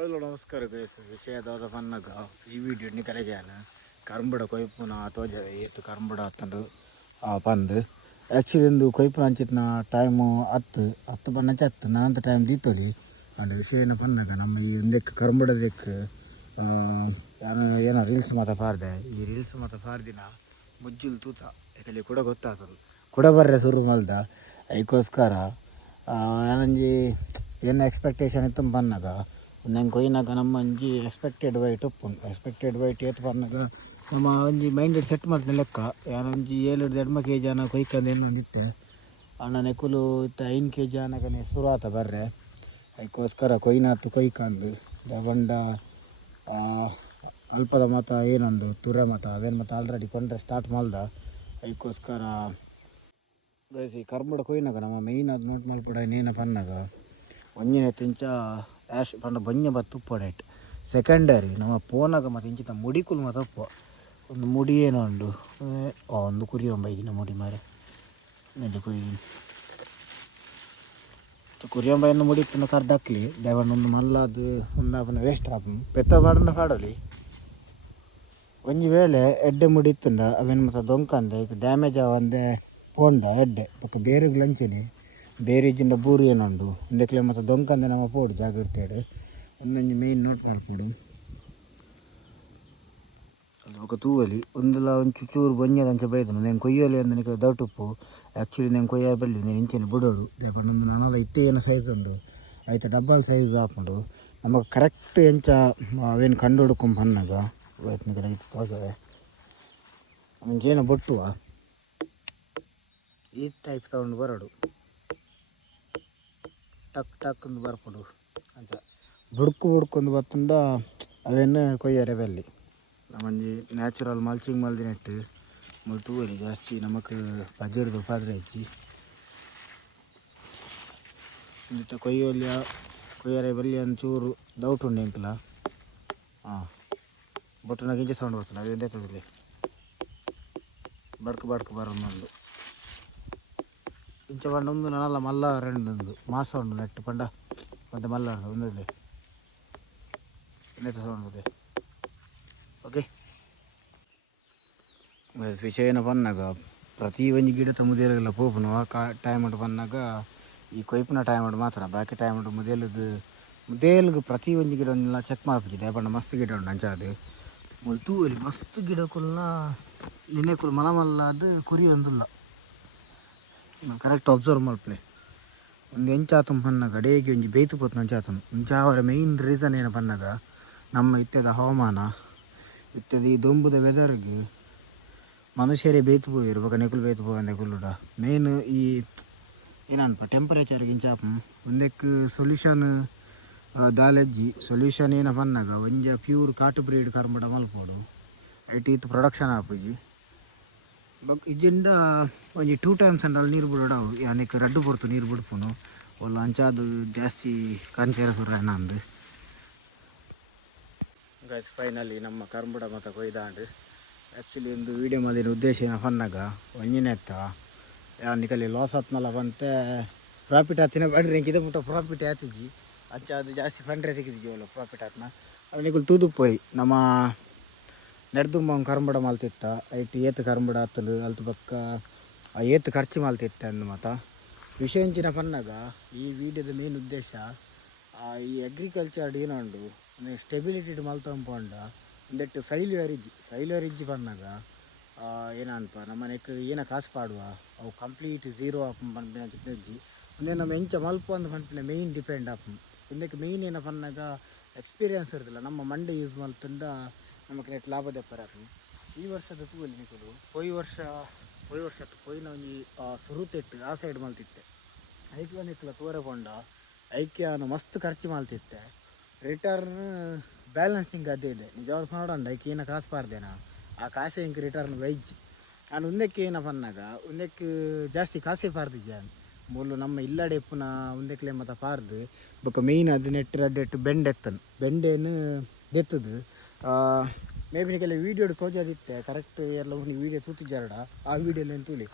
Hello ನಮಸ್ಕಾರ guys ವಿಷಯದಾದ ಪನ್ನಗ ಈ video ಕಲೆಗೆನ ಕರ್ಂಬುಡ ಕೊಯ್ಪುನ ತೋಜ ಏತು ಕರ್ಂಬುಡ ಹತ್ತಂಡು ಪಂದು actually ಒಂದು ಕೊಯ್ಪುನ ಅಂಚಿತ್ನ ಟೈಮು ಹತ್ತು ಬನ್ನಂಚ ಹತ್ತು ನಾಂತ ಟೈಮ್ ದೀತೊಲಿ ಅಂಡ್ ವಿಷಯನ ಪನ್ನಗ ನಮ್ಮ ಈ ಒಂದಕ್ಕೆ ಕರ್ಂಬುಡದಕ್ಕೆ ನಾನು ಏನೋ ರೀಲ್ಸ್ ಮಾತ ಪಾರ್ದೆ ಈ ರೀಲ್ಸ್ ಮಾತ ಪಾರ್ದಿನ ಮುಜ್ಜುಲ್ ತೂತ ಯಾಕಲ್ಲಿ ಕೂಡ ಗೊತ್ತಾಗ್ತದೆ ಕೂಡ ಬರ್ರೆ ಶುರು ಮಲ್ದ ಅದಕ್ಕೋಸ್ಕರ ಏನಂಜಿ ಏನು ಎಕ್ಸ್ಪೆಕ್ಟೇಷನ್ ಇತ್ತು ಪನ್ನಗ ನಂಗೆ ಕೊಯ್ನಾಗ ನಮ್ಮ ಒಂಜಿ ಎಕ್ಸ್ಪೆಕ್ಟೆಡ್ ವೈಟ್ ಎಕ್ಸ್ಪೆಕ್ಟೆಡ್ ವೈಟ್ ಏತು ಪನ್ನಗ ನಮ್ಮ ಒಂಜಿ ಮೈಂಡೆಡ್ ಸೆಟ್ ಮಾಡ್ತೀನಿ ಲೆಕ್ಕ ಯಾನೊಂಜಿ 7-2 kg ಅನ್ನ ಕೊಯ್ಕಂದು ಏನೊಂದಿತ್ತೆ ಅಣ್ಣ ನೆಕ್ಕುಲು ಇತ್ತ 5 kg ಅನ್ನಗನೆ ಶುರು ಆತ ಬರ್ರೆ ಅದಕ್ಕೋಸ್ಕರ ಕೊಯ್ನಾತು ಕೊಯ್ಕಂದು ಬಂಡ ಅಲ್ಪದ ಮತ ಏನೊಂದು ತುರ ಮತ ಅವೇನು ಮತ ಆಲ್ರೆಡಿ ಕೊಂಡ್ರೆ ಸ್ಟಾರ್ಟ್ ಮಾಡ್ದ ಅದಕ್ಕೋಸ್ಕರ ಬೇಸಿ ಕರ್ಮುಡ ಕೊಯ್ನಾಗ ನಮ್ಮ ಮೇಯ್ನ್ ಅದು ನೋಟ್ ಮಲ್ಪಡ ಇನ್ನೇನ ಪನ್ನಾಗ ಒಂಜಿನ ತಿಂಚ ಆ್ಯಶ್ ಪಂಡ ಬೊಂಜ ಬತ್ತು ಉಪ್ಪಡಾಯ್ತು ಸೆಕೆಂಡರಿ ನಮ್ಮ ಪೋನಾಗ ಮತ್ತು ಇಂಚಿತ ಮುಡಿಕುಲು ಮತ್ತು ಉಪ್ಪು ಒಂದು ಮುಡಿ ಏನೋ ಉಂಡು ಒಂದು ಕುರಿ ಒಂಬೈದಿನ ಮುಡಿ ಮಾರೆ ನೆಲೆ ಕುರಿ ಕುರಿಯೊಂಬೈನ ಮುಡಿತನ ಕರ್ದಾಕ್ಲಿ ದೇವಣ್ಣ ಒಂದು ಮಲ್ಲದು ಒಂದು ವೇಸ್ಟ್ ಆಪ ಪೆತ್ತ ಪಾಡಂಡ ಪಾಡಲಿ ಒಂಜಿ ವೇಳೆ ಎಡ್ಡೆ ಮುಡಿತ್ತುಂಡ ಅವೇನು ಮತ್ತು ದೊಂಕಂದೆ ಈಗ ಡ್ಯಾಮೇಜ್ ಆವಂದೆ ಪೋಂಡ ಎಡ್ಡೆ ಪಕ್ಕ ಬೇರೆ ಲಂಚನೆ ಬೇರೆ ಇಜ್ಜಿಂದ ಬೂರು ಏನುಂಡು ಒಂದಕ್ಲೆ ಮತ್ತು ದೊಂಕಂದೆ ನಮ್ಮ ಪೋಡು ಜಾಗ್ರತೆ ಒಂದೊಂದು ಮೇಯ್ನ್ ನೋಟ್ ಮಾಡ್ಕೊಡು ಅದು ಪಕ್ಕ ತೂವಲಿ ಒಂದೆಲ್ಲ ಒಂದು ಚೂರು ಬೊಂಜದಂಚ ಬೈದನು నేను ಕೊಯ್ಯೋಲಿ ಅಂದ ನಿಮಗೆ ಡೌಟ್ ಉಪ್ಪು ಆ್ಯಕ್ಚುಲಿ నేను ಕೊಯ್ಯ ಬಲ್ಲಿ నేను ಇಂಚೆನೆ ಬಿಡೋಡು ದೇಪಣ್ಣೊಂದು ನನಲ ಇತ್ತೆ ಏನೋ ಸೈಜ್ ಉಂಡು ಆಯ್ತು ಡಬ್ಬಲ್ ಸೈಜ್ ಹಾಕೊಂಡು ನಮಗೆ ಕರೆಕ್ಟ್ ಎಂಚ ಅವೇನು ಕಂಡು ಹುಡ್ಕೊಂಡ್ ಪನ್ನಾಗ ಆಯ್ತು ಕಡೆ ಇತ್ತು ತೋಜವೆ ಮುಂಚೇನೋ ಬೊಟ್ಟುವ ಈ ಟೈಪ್ ಸೌಂಡ್ ಬರೋಡು ಟಕ್ ಟಕ್ ಅಂತ ಬರ್ಪಡು ಅಂಚ ಬುಡ್ಕೊಂಡು ಬತ್ತುಂಡ ಅವೇನು ಕೊಯ್ಯರೆ ಬೆಲ್ಲಿ ನಮ್ಮಂಜಿ ನ್ಯಾಚುರಲ್ ಮಲ್ಚಿಂಗ್ ಮಲ್ದಿನೆಟ್ಟು ಮುಲ್ತೂವರಿ ಜಾಸ್ತಿ ನಮಕ್ ಬಜರ್ದು ಪಾದ್ರೆ ಹಚ್ಚಿ ಇಂಥ ಕೊಯ್ಯರೆ ಬಲ್ಲಿ ಒಂಚೂರು ಡೌಟ್ ಉಂಡು ಎಂಕಲ ಬೊಟ್ಟನಾಗ ಇಂಚೆ ಸೌಂಡ್ ಬರ್ತದೆ ಅದೇಂದೇ ತೊಗಲಿ ಬಡ್ಕು ಬರೋದು ಇಂಚ ಪಂಡ ಒಂದು ನನಲ್ಲ ಮಲ್ಲ ರೆಂಡೊಂದು ಮಾಸ ಉಂಡು ನೆಟ್ಟು ಪಂಡ ಮತ್ತೆ ಮಲ್ಲ ಒಂದಲ್ಲಿ ನೆಟ್ಟು ಸೌಂಡ್ ಬರ್ತದೆ ಓಕೆ ವಿಷಯನ ಪನ್ನಾಗ ಪ್ರತಿ ಒಂಜಿ ಗಿಡದ ಮುದೇಲೆಲ್ಲ ಪೋಪುನು ಟೈಮ್ ಉಂಟು ಪನ್ನಾಗ ಈ ಕೊಯ್ಪುನ ಟೈಮ್ ಉಂಟು ಮಾತ್ರ ಬಾಕಿ ಟೈಮ್ ಉಂಟು ಮುದೇಲ್ಗೆ ಪ್ರತಿ ಒಂಜಿ ಗಿಡನೆಲ್ಲ ಚೆಕ್ ಮಾಡ್ಬಿಟ್ಟಿದೆ ಪಂಡ ಮಸ್ತ್ ಗಿಡ ಉಂಡು ಅಂಚಾದು ಮುಲ್ತೂವಲಿ ಮಸ್ತ್ ಗಿಡಕುಲ್ನ ನಿನ್ನೆಕುಲು ಮಲ್ಲ ಅದು ಕುರಿ ಒಂದಿಲ್ಲ ಕರೆಕ್ಟ್ ಅಬ್ಸರ್ವ್ ಮಲ್ಪಲೆ ಒಂದು ಎಂಚಾತು ಪನ್ನಾಗ ಡೇಗೆ ಒಂಜಿ ಬೇಯ್ತು ಪೋತು ಅಂಚಾತನು ಅವರ ಮೇಯ್ನ್ ರೀಸನ್ ಏನು ಪನ್ನಾಗ ನಮ್ಮ ಇತ್ತೆದ ಹವಾಮಾನ ಇತ್ತೆದ ಈ ದೊಂಬುದ ವೆದರ್ಗೆ ಮನುಷ್ಯರೇ ಬೇಯ್ತು ಪೋಯಿರು ಬೊಕ ನೆಕುಲು ಬೇಯ್ತು ಪೋಗಂದೆ ಕುಲ್ಲುಡ ಮೇನ್ ಈ ಏನನ್ಪ ಟೆಂಪರೇಚರ್ಗೆ ಇಂಚಾಪ ಒಂದಕ್ಕೆ ಸೊಲ್ಯೂಷನ್ ದಾಲೆಜ್ಜಿ ಸೊಲ್ಯೂಷನ್ ಏನ ಪನ್ನಾಗ ಒಂಜ ಪ್ಯೂರ್ ಕಾಟು ಬ್ರೀಡ್ ಕರ್ಮಡ ಮಲ್ಪೋಡು ಐಟಿ ಇತ್ತು ಪ್ರೊಡಕ್ಷನ್ ಆಪುಜಿ ಬೊಕ್ಕ ಇಜ್ಜಿಂದ ಒಂಜಿ 2 times ಅಂಡಲ್ಲಿ ನೀರು ಬಿಡೋಡವು ಯಾನಿಕ್ಕೆ ರಡ್ಡು ಪೊರ್ತು ನೀರು ಬಿಡ್ಪುನು ಒಲ್ಲ ಅಂಚಾದು ಜಾಸ್ತಿ ಕಂಚೇರ ಸುರ ನಂದು ಗೈಸ್ ಫೈನಲಿ ನಮ್ಮ ಕರ್ಮುಡ ಮತ್ತು ಕೊಯ್ದಾಂಡು ಆ್ಯಕ್ಚುಲಿ ಒಂದು ವೀಡಿಯೋ ಮಾಡಿದ ಉದ್ದೇಶ ಏನ ಪನ್ನಾಗ ಒಂಜಿನೆತ್ತ ಯಾನಿಕಲ್ಲಿ ಲಾಸ್ ಆತ್ನಲ್ಲ ಬಂತೆ ಪ್ರಾಫಿಟ್ ಆತಿನ ಬಡ್ರಿ ಇಂಕಿದೆ ಪುಟ್ಟ ಪ್ರಾಫಿಟ್ ಆತಿಜಿ ಅಂಚ ಅದು ಜಾಸ್ತಿ ಫಂಡ್ರೆ ತೆಗಿದಿಜಿ ಅವಳು ಪ್ರಾಫಿಟ್ ಆತ್ನ ಅವನಿಗೆ ತೂದುಪ್ಪೋಯಿ ನಮ್ಮ ನೆಡ್ದುಂಬ ಕರ್ಮುಡ ಮಲ್ತಿತ್ತ ಐಟ್ ಏತು ಕರ್ಮುಡ ಆತಲು ಅಲ್ತು ಪಕ್ಕ ಏತು ಖರ್ಚು ಮಲ್ತಿತ್ತ ಅಂದು ಮಾತ ವಿಷಯ ಇಂಚಿನ ಪನ್ನಾಗ ಈ ವಿಡಿಯೋದ ಮೇನ್ ಉದ್ದೇಶ ಈ ಅಗ್ರಿಕಲ್ಚರ್ ಏನೊಂಡು ಸ್ಟೆಬಿಲಿಟಿ ಮಲ್ತಂಪಂಡ ಒಂದೆಟ್ಟು ಫೈಲ್ಯೂರ್ ಇಜ್ಜಿ ಪನ್ನಾಗ ಏನನ್ಪ ನಮ್ಮ ನೆಕ್ ಏನ ಕಾಸು ಪಾಡುವ ಅವು ಕಂಪ್ಲೀಟ್ ಝೀರೋ ಆಪು ಪನ್ಪಿನ ಚಿಜ್ಜಿ ಒಂದೇ ನಮ್ಮ ಎಂಚ ಮಲ್ಪ ಅಂದು ಪನ್ಪಿನ ಮೇಯ್ನ್ ಡಿಪೆಂಡ್ ಆಪು ಒಂದಕ್ಕೆ ಮೇಯ್ನ್ ಏನ ಪನ್ನಾಗ ಎಕ್ಸ್ಪೀರಿಯನ್ಸ್ ಇರೋದಿಲ್ಲ ನಮ್ಮ ಮಂಡೆ ಯೂಸ್ ಮಲ್ತಂಡ ನಮಗೆ ನೆಟ್ ಲಾಭ ದೆಪ್ಪರಾಪು ಈ ವರ್ಷದ ತೂವಲ್ಲಿ ನಿಕುಲು ಪೊಯ್ ವರ್ಷ ಪೊಯ್ನ ಒಂಜಿ ಸುರುತೆಟ್ಟು ಆ ಸೈಡ್ ಮಲ್ತಿತ್ತೆ ಐಕ್ಲ ನಿಕ್ಲ ತೋರೆ ಪೋಂಡ ಐಕ್ಯಾನು ಮಸ್ತ್ ಖರ್ಚು ಮಲ್ತಿತ್ತೆ ರಿಟರ್ನ್ ಬ್ಯಾಲೆನ್ಸಿಂಗ್ ಅದೇ ಇದೆ ನಿಜವಾದ ನೋಡೋಣ ಐಕೆ ಏನ ಕಾಸು ಪಾರ್ದೇನಾ ಆ ಕಾಸೆ ಇಂಕ ರಿಟರ್ನ್ ವೈಜ್ ನಾನು ಒಂದಕ್ಕೆ ಏನ ಪನ್ನಾಗ ಒಂದಕ್ಕೆ ಜಾಸ್ತಿ ಕಾಸೆ ಪಾರ್ದಿದ್ದೆ ಮೂಲು ನಮ್ಮ ಇಲ್ಲಡೆ ಪುನ ಒಂದಕ್ಕೆ ಮತ್ತು ಪಾರ್ದು ಬೊಕ್ಕ ಮೇಯ್ನ್ ಅದು ನೆಟ್ಟು ಬೆಂಡೇನು ದೆತ್ತದು ಮೇ ಬಿ ನಿಕ್ಕೆಲ್ಲ ವೀಡಿಯೋಡು ತೋಜದಿತ್ತೆ ಕರೆಕ್ಟ್ ಎಲ್ಲ ನೀವು ವೀಡಿಯೋ ತೂತಿದ್ದಾರಡ ಆ ವೀಡಿಯೋಲಿ ಏನು ತೂಲಿ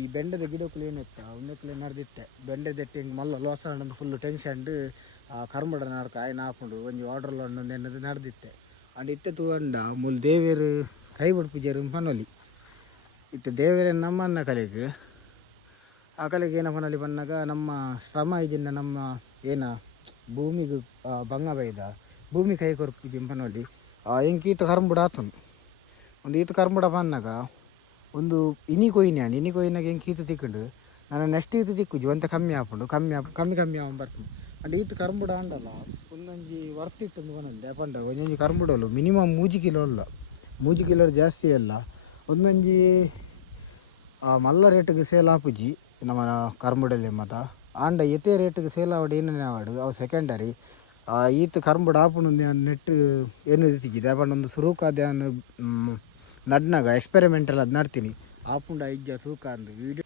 ಈ ಬೆಂಡದ ಗಿಡಕ್ಕೂ ಏನಿತ್ತ ಒಂದಕ್ಕೆ ನಡೆದಿತ್ತೆ ಬೆಂಡೆದೆಟ್ಟು ಹಿಂಗೆ ಮಲ್ಲ ಲಾಸ್ ಆಂಡ್ ಫುಲ್ಲು ಟೆನ್ಷನ್ ಆ ಕರ್ಮಡ ನಡ್ಕ ಆಯ್ನ ಹಾಕೊಂಡು ಒಂಜಿ ವಾಟ್ರಲ್ಲಿ ಒಂದೊಂದು ಎನ್ನದು ನಡೆದಿತ್ತೆ ಅಂಡ್ ಇತ್ತೆ ತೂಂಡ ಮೂಲ ದೇವೇರು ಕೈ ಬಿಡ್ಪುಜೇರು ಪನೊಲಿ ಇತ್ತು ದೇವೇರ ನಮ್ಮನ್ನ ಕಲೆಗೆ ಆ ಕಲೆಗೆ ಏನ ಪನೊಲಿ ಬಂದಾಗ ನಮ್ಮ ಶ್ರಮ ಇದನ್ನ ನಮ್ಮ ಏನ ಭೂಮಿಗೆ ಬಂಗ ಬೈದ ಭೂಮಿ ಕೈ ಕೊರ್ಪಿಗೆ ಪನೊಲಿ ಹೆಂಗೆ ಈತ ಕರ್ಮುಡ ಆತನು ಒಂದು ಈತ ಕರ್ಮುಡ ಬಂದಾಗ ಒಂದು ಇನಿ ಕೊಯ್ನಾಗ ಹೆಂಗೆ ಈತ ತಿಕ್ಕೊಂಡು ನಾನು ನೆಕ್ಸ್ಟ್ ಈತ ತಿಕ್ಕುಜಿ ಒಂತ ಕಮ್ಮಿ ಹಾಕೊಂಡು ಕಮ್ಮಿ ಆಗಿ ಬರ್ತೀನಿ ಅಂಡ್ ಈತ ಕರ್ಮುಡ ಅಂಡಲ್ಲ ಒಂದೊಂಜಿ ವರ್ತ್ ಇತ್ತು ಬಂದೆ ಪಂಡ ಒಂದೊಂಜಿ ಕರ್ಮುಡಲು ಮಿನಿಮಮ್ 3 ಕಿಲೋ ಅಲ್ಲ 3 ಕಿಲೋ ಜಾಸ್ತಿ ಅಲ್ಲ ಒಂದೊಂಜಿ ಮಲ್ಲ ರೇಟಿಗೆ ಸೇಲ್ ಆಪುಜಿ ನಮ್ಮ ಕರ್ಮುಡಲ್ಲಿ ಮತ ಆಂಡ ಎತ್ತೆ ರೇಟಿಗೆ ಸೇಲ್ ಆವಡು ಏನೇನು ಆವಾಡು ಅವು ಸೆಕೆಂಡರಿ ಈತ ಕರ್ಮುಡ ಆಪುಂಡು ನೆಟ್ಟು ಏನು ತಿಕ್ಕಿದೆ ಪಂಡ ಒಂದು ಸುರೂಕಾದ್ಯಾನು ನಡ್ನಾಗ ಎಕ್ಸ್ಪೆರಿಮೆಂಟಲ್ ಅದು ನಡ್ತೀನಿ ಆಪುಂಡ ಇಜ್ಜ ತೂಕ ಅಂದು ವೀಡಿಯೋ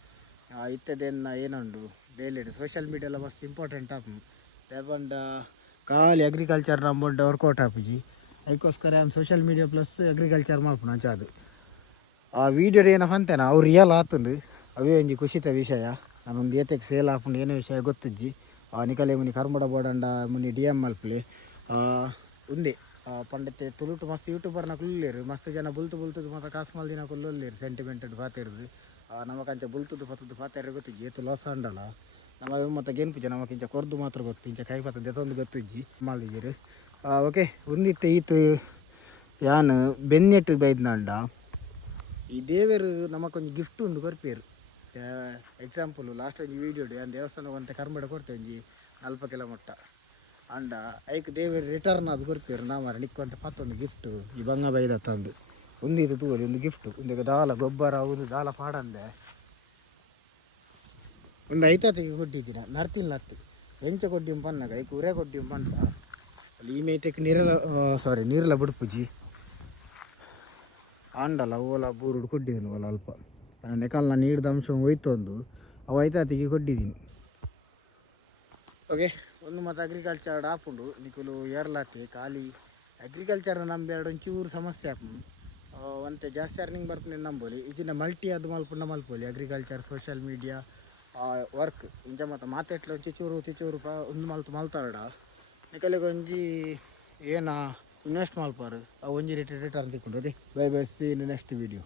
ಇತ್ತದೇನ ಏನುಂಡು ಡೈಲಿ ಸೋಷಿಯಲ್ ಮೀಡಿಯಾ ಮಸ್ತ್ ಇಂಪಾರ್ಟೆಂಟ್ ಆಪು ಪಂಡ ಖಾಲಿ ಅಗ್ರಿಕಲ್ಚರ್ ನಮ್ಮೊಡ್ಡ ವರ್ಕೌಟ್ ಆಪುಜಿ ಅದಕ್ಕೋಸ್ಕರ ಸೋಷಿಯಲ್ ಮೀಡಿಯಾ ಪ್ಲಸ್ ಅಗ್ರಿಕಲ್ಚರ್ ಮಾಡ್ಪುಣ ಅದು ಆ ವೀಡಿಯೋ ಏನಪ್ಪ ಅಂತೇನ ಅವ್ರು ರಿಯಲ್ ಆತಂದು ಅವೇ ಒಂಜಿ ಖುಷಿತ ವಿಷಯ ನಾನೊಂದು ಏತಕ್ಕೆ ಸೇಲ್ ಹಾಕೊಂಡು ಏನೋ ವಿಷಯ ಗೊತ್ತಿಜ್ಜಿ ನಿಕಲೆ ಮುನಿ ಕರ್ಮಡ ಬೋಡಂಡ ಮುನಿ DM ಮಲ್ಪಲಿ ಉಂದೆ ಪಂಡತೆ ತುಳುಟು ಮಸ್ತ್ ಯೂಟ್ಯೂಬರ್ನ ಕುಲ್ಲೇರು ಮಸ್ತ್ ಜನ ಬುಲ್ತುದು ಮತ್ತು ಕಾಸ್ಮಾಲ್ ದಿನ ಕುಲ್ಲೊಲ್ಲೇರು ಸೆಂಟಿಮೆಂಟೆಡ್ ಪಾತಿರೋದು ನಮಕಂಚ ಬುಲ್ತುದು ಪಾತಿರ ಗೊತ್ತಿಜ್ಜಿ ಏತು ಲಾಸ್ ಅಂಡಲ್ಲ ನಮ್ಮ ಮತ್ತು ಗೆನ್ಪುಜ ನಮಕಿಂಚ ಕೊರ್ದು ಮಾತ್ರ ಗೊತ್ತು ಇಂಚ ಕೈ ಪತ್ತ ದೆತೊಂದು ಗೊತ್ತಿಜ್ಜಿ ಮಾಡಿದ್ದೀರಿ ಓಕೆ ಒಂದಿತ್ತೆ ಈತು ಯಾನು ಬೆನ್ನೆಟ್ಟು ಬೈದ್ನಂಡ ಈ ದೇವರು ನಮಕೊಂದು ಗಿಫ್ಟ್ ಒಂದು ಕೊರ್ಪೇರು ಎಕ್ಸಾಂಪಲ್ ಲಾಸ್ಟ್ ಒಂಜಿ ವೀಡಿಯೋ ಆ ದೇವಸ್ಥಾನ ಒಂತೆ ಕರ್ಮಡ ಕೊಡ್ತೇವೆ ಒಂಜಿ 40 ಕಿಲೋಮೀಟ ಅಂಡ ಐಕ್ ದೇವರು ರಿಟರ್ನ್ ಅದು ಕೊರ್ಪೇರು ನಾಮರ ನಿಕ್ಕೊಂತ ಮತ್ತೊಂದು ಗಿಫ್ಟು ಈ ಬಂಗ ಬೈದ ತಂದು ಒಂದಿದು ತೂರಿ ಒಂದು ಗಿಫ್ಟು ಒಂದು ದಾಲ ಗೊಬ್ಬರ ಒಂದು ದಾಲ ಪಾಡಂದೆ ಒಂದು ಐತಾತಿಗೆ ಕೊಟ್ಟಿದ್ದೀನ ನರ್ತಿಲ್ಲ ಎಂಚ ಕೊಡ್ಡಿ ಪನ್ನಾಗ ಐಕ್ ಉರೇ ಕೊಡ್ಡಿ ಪಂಟ ಅಲ್ಲಿ ಈ ಮೇತಕ್ಕೆ ನೀರೆಲ್ಲ ಬಿಡ್ಪುಜಿ ಆಂಡಲ್ಲ ಓಲ ಬೂರುಡು ಕೊಟ್ಟಿದ್ದೀನಿ ಓಲ ಅಲ್ಪ ನೆಕಲ್ ನಾನು ನೀಡಿದ ಅಂಶ ಹೋಯ್ತೊಂದು ಅವು ಐತಾತಿಗೆ ಕೊಟ್ಟಿದ್ದೀನಿ ಓಕೆ ಒಂದು ಮತ್ತು ಅಗ್ರಿಕಲ್ಚರ್ ಆಪುಂಡು ನಿಕುಲು ಏರ್ಲಾತಿ ಖಾಲಿ ಅಗ್ರಿಕಲ್ಚರ್ ನಂಬೆರಡು ಒಂಚೂರು ಸಮಸ್ಯೆ ಆಪುಂಡು ಒಂತೆ ಜಾಸ್ತಿ ಅರ್ನಿಂಗ್ ಬರ್ತೀನಿ ನಂಬೋಲಿ ಇದನ್ನ ಮಲ್ಟಿ ಅದು ಮಲ್ಪೋಲಿ ಅಗ್ರಿಕಲ್ಚರ್ ಸೋಷಿಯಲ್ ಮೀಡಿಯಾ ವರ್ಕ್ ಇಂಚ ಮತ್ತು ಮಾತೆಟ್ಲ ಚಿಚೂರು ಒಂದು ಮಲ್ತಾರಡ ನಿಕಲಿಗೆ ಒಂಜಿ ಏನ ಇನ್ವೆಸ್ಟ್ ಮಲ್ಪಾರು ಆ ಒಂಜಿ ರಿಟರ್ನ್ ತಿಕ್ಕೊಂಡು ಅದೇ by C in next video.